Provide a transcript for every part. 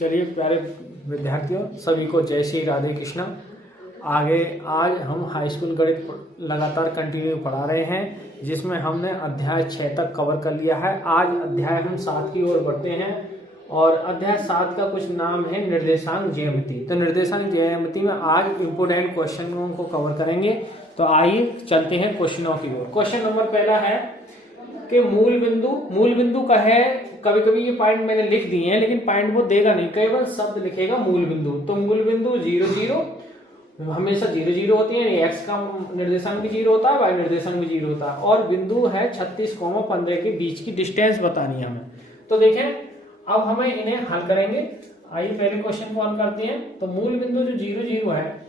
चलिए प्यारे विद्यार्थियों, सभी को जय श्री राधे कृष्णा। आज हम हाई स्कूल गणित लगातार कंटिन्यू पढ़ा रहे हैं, जिसमें हमने अध्याय 6 तक कवर कर लिया है। आज अध्याय हम 7 की ओर बढ़ते हैं और अध्याय 7 का कुछ नाम है निर्देशांक ज्यामिति। तो निर्देशांक ज्यामिति में आज इंपोर्टेंट क्वेश्चनों को कवर करेंगे। तो आइए चलते हैं क्वेश्चनों की ओर। क्वेश्चन नंबर पहला है कि मूल बिंदु का है। कभी कभी ये पॉइंट मैंने लिख दिए हैं, लेकिन पॉइंट वो देगा नहीं, केवल शब्द लिखेगा मूल बिंदु। तो मूल बिंदु 0 0 हमेशा 0 0 होती है, एक्स का निर्देशांक भी 0 होता है, वाई निर्देशांक भी 0 होता है। और बिंदु है 36,15 के बीच की डिस्टेंस बतानी है हमें। तो देखें, अब हमें इन्हें हल करेंगे। आइए पहले क्वेश्चन को हल करते हैं। तो मूल बिंदु जो 0 0 है,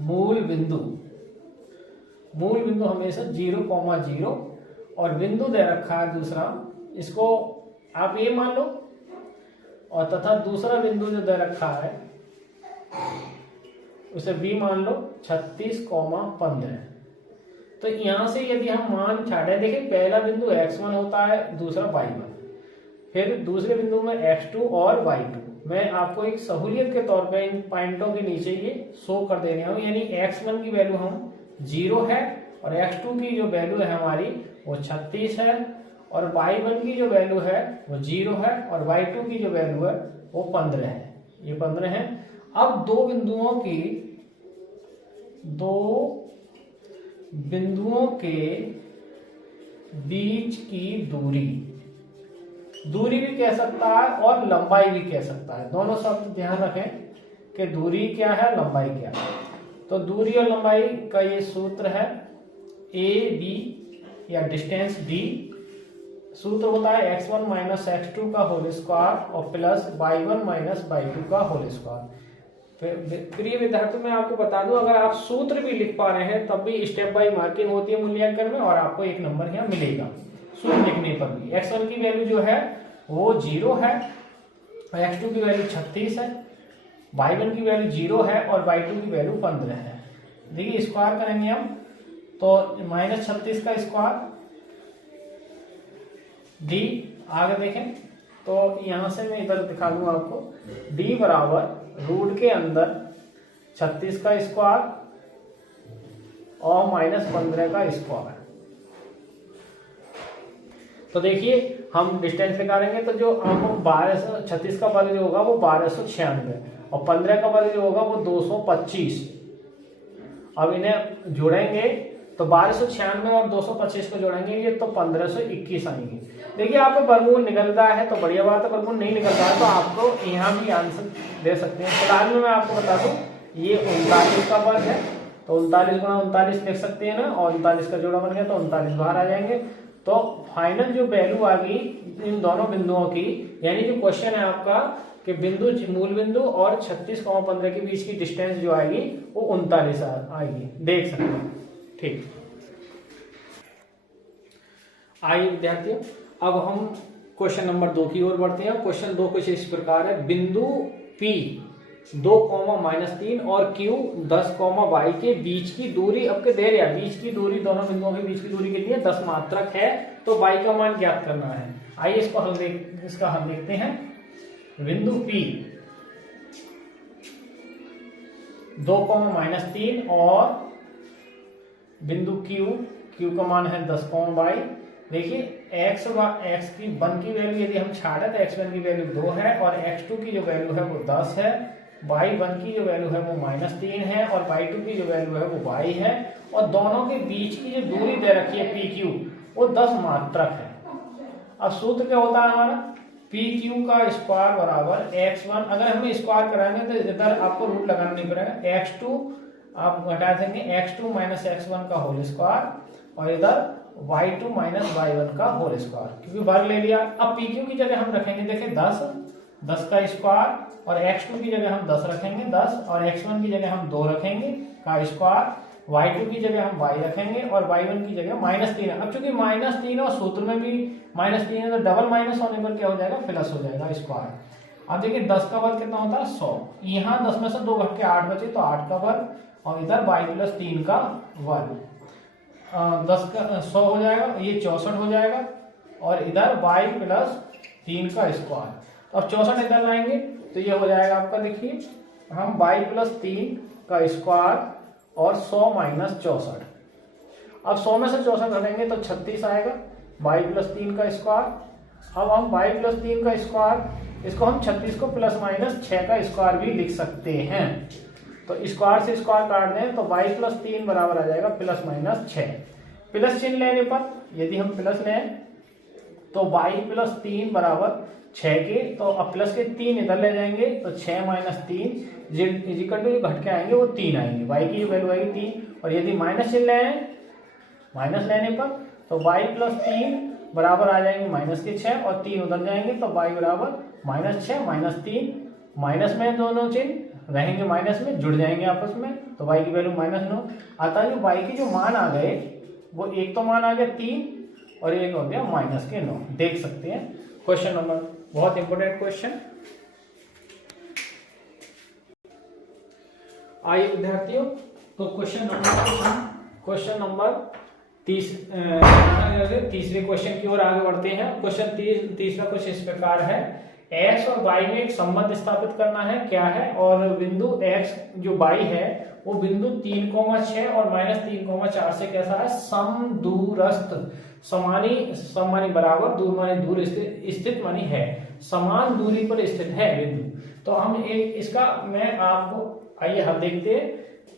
मूल बिंदु हमेशा 0,0 और बिंदु दे रखा है दूसरा, इसको आप ये मान लो, और तथा दूसरा बिंदु जो दे रखा है उसे बी मान लो 36,15। तो यहां से यदि हम मान छाटे, देखिए पहला बिंदु x1 होता है, दूसरा y1, फिर दूसरे बिंदु में x2 और y2। मैं आपको एक सहूलियत के तौर पे इन पॉइंटों के नीचे ये शो कर दे रहा हूं। यानी x1 की वैल्यू हम 0 है और x2 की जो वैल्यू है हमारी वो 36 है, और y1 की जो वैल्यू है वो 0 है, और y2 की जो वैल्यू है वो 15 है। ये 15 है। अब दो बिंदुओं के बीच की दूरी भी कह सकता है और लंबाई भी कह सकता है। दोनों शब्द ध्यान रखें कि दूरी क्या है, लंबाई क्या है। तो दूरी और लंबाई का ये सूत्र है AB या डिस्टेंस D। सूत्र होता है x1 माइनस x2 का होल स्क्वायर और प्लस y1 माइनस y2 का होल स्क्वायर। प्रिय विद्यार्थियों, मैं आपको बता दूं, अगर आप सूत्र भी लिख पा रहे हैं तब भी स्टेप बाय मार्किंग होती है मूल्यांकन में, और आपको 1 नंबर यहाँ मिलेगा सूत्र लिखने पर भी। x1 की वैल्यू जो है वो 0 है, x2 की वैल्यू 36 है, y1 की वैल्यू 0 है और y2 की वैल्यू 15 है। देखिए स्क्वायर करेंगे हम, तो माइनस 36 का स्क्वायर d। आगे देखें तो यहां से मैं इधर दिखा दूंगा आपको, d बराबर रूट के अंदर 36 का स्क्वायर और माइनस 15 का स्क्वायर। तो देखिए हम डिस्टेंस निकालेंगे, तो जो हम 36 का वर्ग जो होगा वो 1296 और 15 का वर्ग जो होगा वो 225। अब इन्हें जोड़ेंगे तो 1296 और 225 को जोड़ेंगे ये तो 1521 आएंगे। देखिए आपको वर्गमूल निकल रहा है तो बढ़िया बात है, वर्गमूल नहीं निकल रहा है तो आपको यहाँ भी आंसर दे सकते हैं। फिलहाल में मैं आपको बता दूं, ये 39 का वर्ग है, तो 39 गुणा 39 लिख सकते हैं ना, और 39 का जोड़ा बन गया तो 39 बाहर आ जाएंगे। तो फाइनल जो वैल्यू आ गई इन दोनों बिंदुओं की, यानी जो क्वेश्चन है आपका कि मूल बिंदु और 36,15 के बीच की डिस्टेंस जो आएगी वो 39 आएगी, देख सकते हैं। ठीक, आइए विद्यार्थियों, अब हम क्वेश्चन नंबर 2 की ओर बढ़ते हैं। क्वेश्चन 2 कुछ इस प्रकार है, बिंदु P 2,-3 और Q 10,y के बीच की दूरी, अब के दे रहा है बीच की दूरी, दोनों बिंदुओं के बीच की दूरी के लिए 10 मात्रक है, तो y का मान ज्ञात करना है। आइए इसका हल देखते हैं। बिंदु P 2,-3 और बिंदु Q का मान है 10,y। देखिए x की 1 की वैल्यू यदि हम छाड़े तो x1 की वैल्यू 2 है, और x2 की जो वैल्यू है वो 10 है, y1 की जो वैल्यू है वो -3 है, और y2 की जो वैल्यू है वो y है, और दोनों के बीच की जो दूरी दे रखी है PQ वो 10 मात्रक है। अब सूत्र क्या होता है हमारा, PQ का स्क्वायर बराबर x1, अगर हम स्क्वायर कराएंगे तो इधर आपको रूट लगाना नहीं पड़ेगा, x2 आप घटा देंगे x2 माइनस x1 का होल स्क्वायर, और इधर y2 माइनस y1 का होल स्क्वायर, क्योंकि वर्ग ले लिया। अब PQ की जगह हम रखेंगे, देखिए 10 का स्क्वायर, और x2 की जगह हम 10 रखेंगे 10, और x1 की जगह हम 2 रखेंगे का स्क्वायर, y2 की जगह हम y रखेंगे और y1 की जगह -3 है। अब चूंकि -3 और सूत्र में भी -3 है तो डबल माइनस होने पर क्या हो जाएगा, प्लस हो जाएगा स्क्वायर। अब देखिए 10 का वर्ग कितना होता है 100, यहाँ 10 में से 2 घट के 8 बचे तो 8 का वर्ग, और इधर y + 3 का वर्ग, 10 का 100 हो जाएगा, ये 64 हो जाएगा, और इधर y + 3 का स्क्वायर। अब 64 इधर लाएंगे तो ये हो जाएगा आपका, देखिए हम y+3 का स्क्वायर और 100 माइनस 64। अब 100 में से 64 घटाएंगे तो 36 आएगा, y+3 का स्क्वायर। अब हम y+3 का स्क्वायर, इसको हम 36 को प्लस माइनस 6 का स्क्वायर भी लिख सकते हैं। तो स्क्वायर से स्क्वायर काट दें तो y+3 बराबर आ जाएगा प्लस माइनस 6। प्लस चिन्ह लेने पर यदि हम प्लस लें तो y+3 बराबर 6 के, तो अब प्लस के 3 इधर ले जाएंगे तो 6 माइनस 3 इजिकल टू घट के आएंगे वो 3 आएंगे, y की वैल्यू आएगी 3। और यदि माइनस चिन्ह लें, माइनस लेने पर तो y+3 बराबर आ जाएंगे माइनस के 6 और 3 उधर जाएंगे तो y बराबर -6 -3, माइनस में दोनों चिन्ह रहेंगे, माइनस में जुड़ जाएंगे आपस में, तो y की वैल्यू -9। अतः जो y के जो मान आ गए वो एक तो मान आ गया 3 और एक हो गया -9। देख सकते हैं क्वेश्चन नंबर, बहुत इंपोर्टेंट क्वेश्चन। आइए विद्यार्थियों, तो क्वेश्चन नंबर तीसरे क्वेश्चन की ओर आगे बढ़ते हैं। क्वेश्चन तीसरा कुछ इस प्रकार है, x और y में एक संबंध स्थापित करना है। क्या है? और बिंदु x जो y है वो बिंदु 3,6 और -3,4 से कैसा है? समदूरस्थ, समानी बराबर, दूर मानी दूर, स्थित मानी है, समान दूरी पर स्थित है बिंदु। तो हम एक इसका, मैं आपको, आइए हम देखते हैं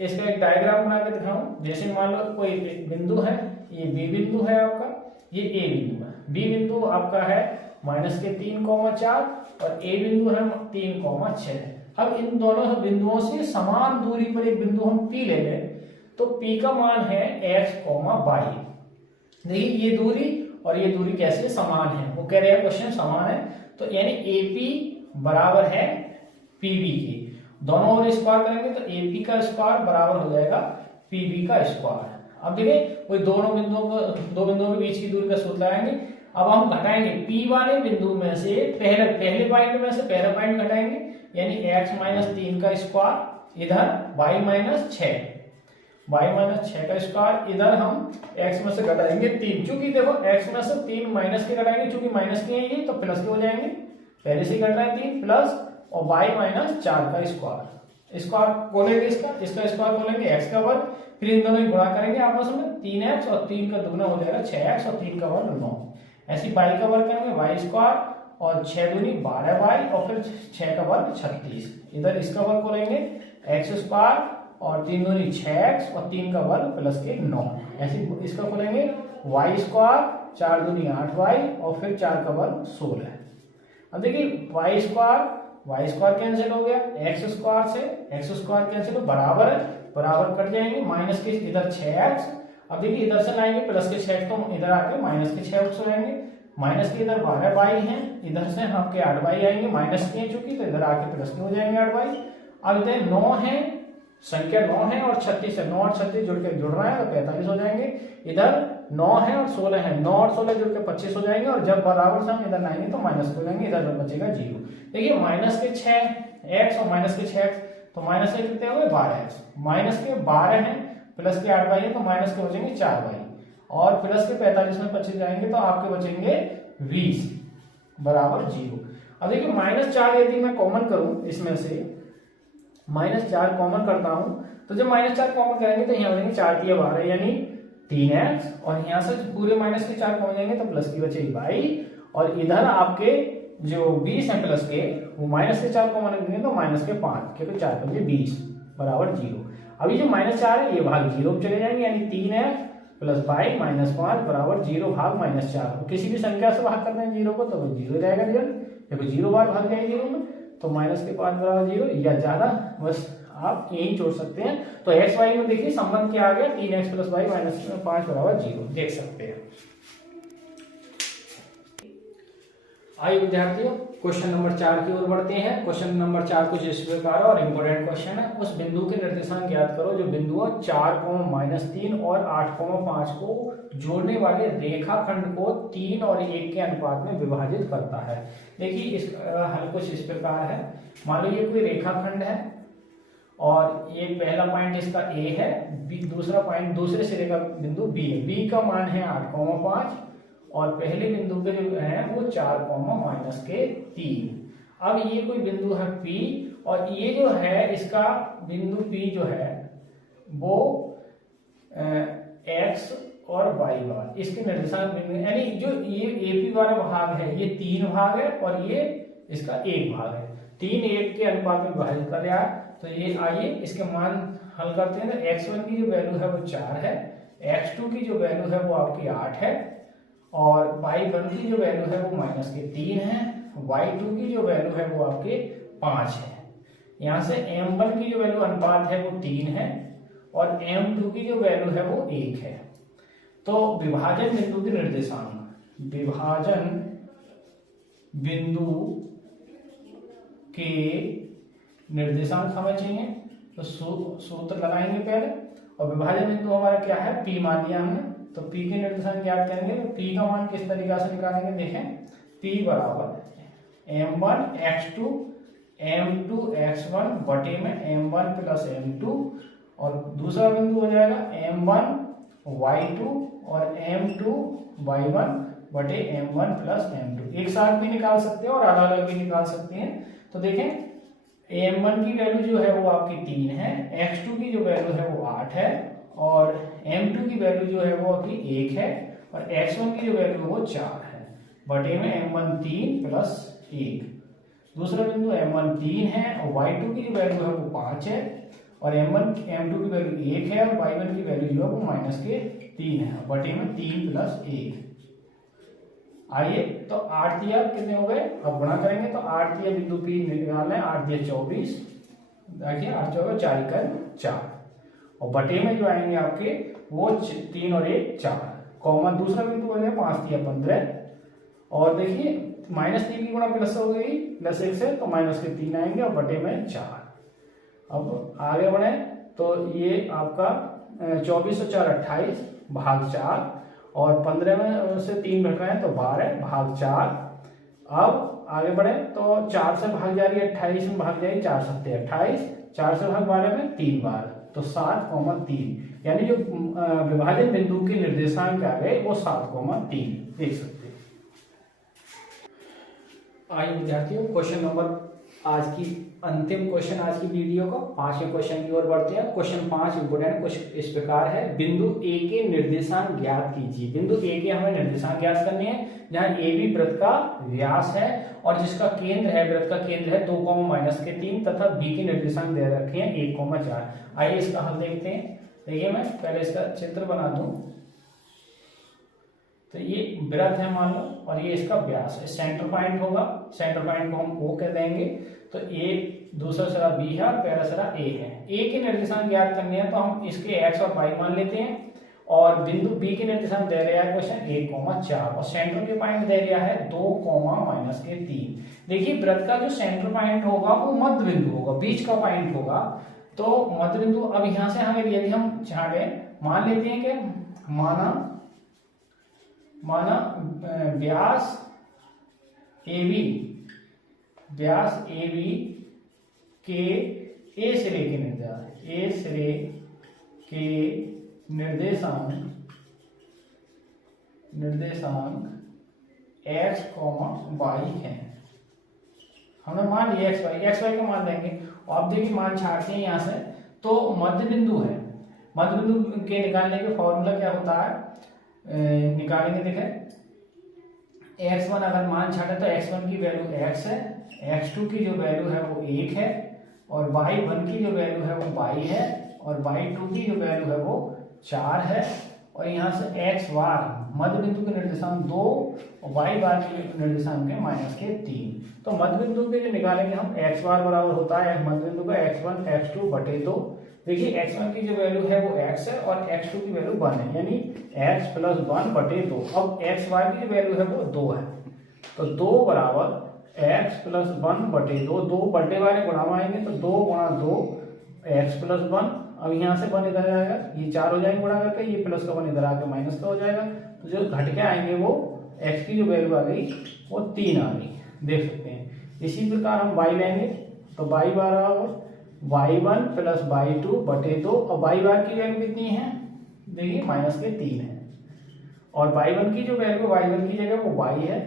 इसका एक डायग्राम बना के दिखाऊं। जैसे मान लो कोई बिंदु है, ये बी बिंदु है आपका, ये ए बिंदु है। बी बिंदु आपका है -3,4 और ए बिंदु है 3,6। अब इन दोनों बिंदुओं से समान दूरी पर एक बिंदु हम P ले लें तो P का मान है x, y। देखिए ये दूरी और ये दूरी कैसे समान है, वो कह रहे हैं क्वेश्चन समान है, तो यानी AP बराबर है PB के। दोनों ओर स्क्वायर करेंगे तो AP का स्क्वायर बराबर हो जाएगा PB का स्क्वायर। अब देखिए वही दो बिंदुओं के बीच की दूरी का सूत्र लगाएंगे। अब हम घटाएंगे P वाले बिंदु में से पहले पॉइंट में से पहला पॉइंट घटाएंगे, यानी x-3 का स्क्वायर इधर y-6 का स्क्वायर इधर हम x में से घटाएंगे 3। चूंकि देखो x में से 3 माइनस के घटाएंगे, चूंकि माइनस के हैं ये तो प्लस के हो जाएंगे, पहले से ही घट रहा है 3 प्लस, और y-4 का स्क्वायर खोलेंगे, इसका स्क्वायर खोलेंगे x का वर्ग, फिर इन दोनों की गुणा करेंगे आपस में, 3x और 3 का दुगना हो जाएगा 6x और 3 का वर्ग 9। ऐसे y का वर्ग करेंगे y स्क्वायर और 6 दूनी 12y और फिर 6 का वर्ग 36। इधर इसका वर्ग खोलेंगे x स्क्वायर और 3 दूनी 6x और 3 का वर्ग प्लस के 9। ऐसे इसका खोलेंगे y स्क्वायर 4 दूनी 8y और फिर 4 का वर्ग 16। अब देखिए y स्क्वायर कैंसिल हो गया, x स्क्वायर कैंसिल हो, बराबर कट जाएंगे, माइनस के इधर 6x। अब देखिए इधर से लाएंगे प्लस के 6 तो इधर आके माइनस के 6 हो जाएंगे, माइनस के इधर 12y है, इधर से आपके 8y आएंगे, माइनस के चूंकि तो इधर आके प्लस के हो जाएंगे 8y। अब इधर 9 है, संख्या 9 है और 36 है, 9 और 36 जुड़ रहा है तो 45 हो जाएंगे। इधर 9 है और 16 है, 9 और 16 जुड़ के 25 हो जाएंगे, और जब बराबर से हम इधर लाएंगे तो माइनस हो जाएंगे, इधर बचेगा 0। देखिए माइनस के 6x और माइनस के 6x, तो माइनस के कितने हो गए 12x, माइनस के 12 है प्लस के 8y है तो माइनस के हो जाएंगे 4y, और प्लस के 45 में 25 जाएंगे तो आपके बचेंगे 20 बराबर 0। अब देखिए -4 यदि मैं कॉमन करूं, इसमें से -4 कॉमन करता हूं, तो जब -4 कॉमन करेंगे तो यहाँ बचेंगे 4 3 12 यानी 3x, और यहाँ से पूरे माइनस के 4 कॉमन जाएंगे तो प्लस की बचेगी y, और इधर आपके जो 20 है प्लस के, वो माइनस के 4 कॉमन रखेंगे तो माइनस के 5, क्योंकि 4 पंजे 20 बराबर 0। अभी जो -4 है ये भाग 0 चले जाएंगे, यानी 3x प्लस y -5 बराबर 0 भाग -4। किसी भी संख्या से भाग करते हैं 0 को तो 0 जाएगा रिजल्ट, देखो 0 बार भाग जाएंगे 0 में तो -5 बराबर 0, या ज्यादा बस आप यही जोड़ सकते हैं। तो x y में देखिए संबंध क्या आ गया, 3x प्लस y -5 बराबर 0, देख सकते हैं। आइए विद्यार्थियों क्वेश्चन नंबर 4 की ओर बढ़ते हैं। क्वेश्चन नंबर 4 कुछ इस प्रकार और इंपोर्टेंट क्वेश्चन है। उस बिंदु के निर्देशांक ज्ञात करो जो बिंदुओं 4, -3 और 8,5 को जोड़ने वाले रेखाखंड को 3 और 1 के अनुपात में विभाजित करता है। देखिए इस हल कुछ इस प्रकार है। मान लो ये कोई रेखाखंड है और ये पहला पॉइंट इसका A है, दूसरा पॉइंट दूसरे सिरे का बिंदु B है। B का मान है 8,5 और पहले बिंदु के जो है वो 4, -3। अब ये कोई बिंदु है P, और ये जो है इसका बिंदु P जो है वो x और y बार इसके निर्देशांक बिंदु, यानी जो ये AP वाला भाग है ये 3 भाग है और ये इसका 1 भाग है, 3 1 के अनुपात में विभाजित कर दिया। तो ये आइए इसके मान हल करते हैं। तो x1 की जो वैल्यू है वो 4 है, x2 की जो वैल्यू है वो आपकी 8 है, और y1 की जो वैल्यू है वो -3 है, y2 की जो वैल्यू है वो आपके 5 है। यहाँ से m1 की जो वैल्यू अनुपात है वो 3 है और m2 की जो वैल्यू है वो 1 है। तो विभाजन बिंदु के निर्देशांक, विभाजन बिंदु के निर्देशांक हमें चाहिए, तो सूत्र लगाएंगे पहले। और विभाजन बिंदु हमारा क्या है, P मान लिया हमने, तो P के निर्देशांक ज्ञात करेंगे। तो P का मान किस तरीका से निकालेंगे, देखें P बराबर m1 x2 m2 x1 बटे में m1 प्लस m2, और दूसरा बिंदु हो जाएगा m1 y2 और m2 y1 बटे m1 प्लस m2। एक साथ भी निकाल सकते हैं और अलग अलग भी निकाल सकते हैं। तो देखें m1 की वैल्यू जो है वो आपकी 3 है, x2 की जो वैल्यू है वो 8 है, और m2 की वैल्यू जो है वो आपकी 1 है, और x1 की जो वैल्यू है वो 4 है, बटे में m1 3 प्लस 1। दूसरा बिंदु m1 3 है और y2 की जो वैल्यू है वो 5 है, और m2 की वैल्यू 1 है, और y1 की वैल्यू जो है वो -3 है, बटे में 3 प्लस 1। आइए तो 8 दिया कितने हो गए, अब गुणा करेंगे तो 8 दिया बिंदु P निकालना है, 8 दिया 24, देखिए 8 चौका 4 इक्का 4, और बटे में जो आएंगे आपके वो 3 और 1 4, कॉमा दूसरा बिंदु हो गया 5 दिया 15, और देखिए -3 की गुणा प्लस हो गई +1 से, तो -3 आएंगे और बटे में 4। अब आगे बढ़े तो ये आपका 24 और 4 28 भाग 4, और 15 में से 3 घट रहे हैं तो 12 भाग 4। अब आगे बढ़े तो 4 से भाग जा रही है 28 में भाग जाएगी 4 सत्ते 28, 4 से भाग 12 में 3 बार, तो 7,3, यानी जो विभाजन बिंदु के निर्देशांक आ गए वो 7,3 देख सकते हैं। आइए विद्यार्थियों क्वेश्चन नंबर, आज की अंतिम क्वेश्चन आज की वीडियो का 5वें क्वेश्चन की ओर बढ़ते हैं। क्वेश्चन 5 इंपोर्टेंट, कुछ इस प्रकार है, बिंदु ए के निर्देशांक ज्ञात कीजिए। बिंदु ए के हमें निर्देशांक ज्ञात करने हैं, जहां ए बी वृत्त का व्यास है और जिसका केंद्र है, वृत्त का केंद्र है 2,-3 तथा बी के निर्देशांक दे रखे हैं 1,4। आइए इसका हल देखते हैं। देखिए मैं पहले इसका चित्र बना दूं, तो ये वृत्त है मान लो, और ये इसका व्यास है, सेंटर पॉइंट होगा, सेंटर पॉइंट को हम O कह देंगे। तो A दूसरा सिरा B है और पहला सिरा A है। A के निर्देशांक ज्ञात करने हैं तो हम इसके x और y मान लेते हैं, और बिंदु B के निर्देशांक दे रहा है क्वेश्चन 1,4, और सेंटर के पॉइंट दे रहा है 2,-3। देखिए वृत्त का जो सेंटर पॉइंट होगा वो मध्य बिंदु होगा, बीच का पॉइंट होगा, तो मध्य बिंदु। अब यहाँ से हमें यदि हम चाहे मान लेते हैं कि माना व्यास AB के A सिरे के निर्देशांक x, y है। हमने मान लिया x y का मान देंगे, और अब देखिए मान छाटते हैं यहाँ से, तो मध्य बिंदु है, मध्य बिंदु के निकालने के फॉर्मूला क्या होता है, निकालेंगे। देखें x1 अगर मान छाटे तो x1 की वैल्यू x है, x2 की जो वैल्यू है वो 1 है, और y1 की जो वैल्यू है वो y है, और y2 की जो वैल्यू है वो 4 है, और यहाँ से x बार मध्य बिंदु के निर्देशांक 2 और y बार के निर्देशांक है -3। तो मध्य बिंदु के जो निकालेंगे हम x बार बराबर होता है मध्य बिंदु का x1 x2 बटे 2। देखिए x1 की जो वैल्यू है वो x है और x2 की वैल्यू 1 है, यानी x + 1 बटे 2। अब x बार की जो वैल्यू है वो 2 है, तो 2 बराबर x + 1 बटे 2। 2 बटे वाले गुणा में आएंगे तो 2 × 2 x + 1। अब यहाँ से 1 इधर जाएगा, ये 4 हो जाएंगे गुणा करके, ये प्लस का 1 इधर आके माइनस का हो जाएगा, तो जो घट के आएंगे वो x की जो वैल्यू आ गई वो 3 आ गई, देख सकते हैं। इसी प्रकार हम y लेंगे, तो y बराबर y1 + y2 बटे 2, और y बार की वैल्यू कितनी है, देखिए -3 है, और y1 की जो वैल्यू y1 की जगह वो y है,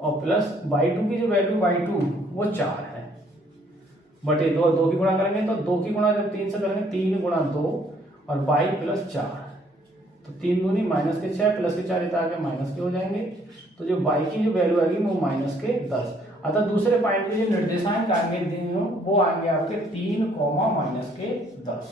और प्लस y2 की जो वैल्यू y2 वो 4 है, बटे 2 की गुणा करेंगे तो 2 की गुणा जब 3 से करेंगे 3 गुणा 2 और y प्लस 4, तो 3 दूनी माइनस के 6 प्लस के 4 इतना आगे माइनस के हो जाएंगे, तो जो y की जो वैल्यू आएगी वो माइनस के 10। अतः दूसरे पॉइंट के जो निर्देशांक आएंगे वो आएंगे आपके 3, माइनस के 10,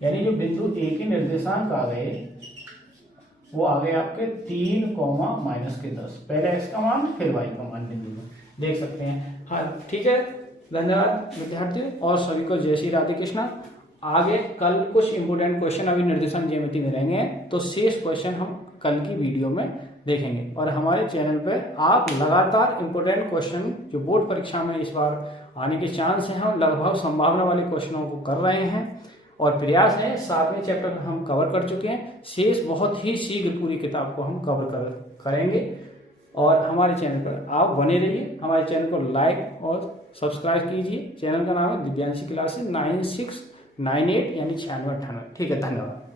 यानी जो बिंदु ए के निर्देशांक आ गए वो आ गए आपके 3, माइनस के 10। पहले x का मान फिर y का मान बिंदु में देख सकते हैं। हाँ ठीक है, धन्यवाद विद्यार्थियों और सभी को जय श्री राधे कृष्णा। आगे कल कुछ इंपोर्टेंट क्वेश्चन अभी निर्देशांक ज्यामिति में रहेंगे, तो शेष क्वेश्चन हम कल की वीडियो में देखेंगे। और हमारे चैनल पर आप लगातार इंपोर्टेंट क्वेश्चन जो बोर्ड परीक्षा में इस बार आने के चांस हैं, हम लगभग संभावना वाले क्वेश्चनों को कर रहे हैं और प्रयास है 7वें चैप्टर हम कवर कर चुके हैं, शेष बहुत ही शीघ्र पूरी किताब को हम कवर करेंगे। और हमारे चैनल पर आप बने रहिए, हमारे चैनल को लाइक और सब्सक्राइब कीजिए। चैनल का नाम है दिव्यांशी क्लासेस 9698 यानी 9698। ठीक है, धन्यवाद।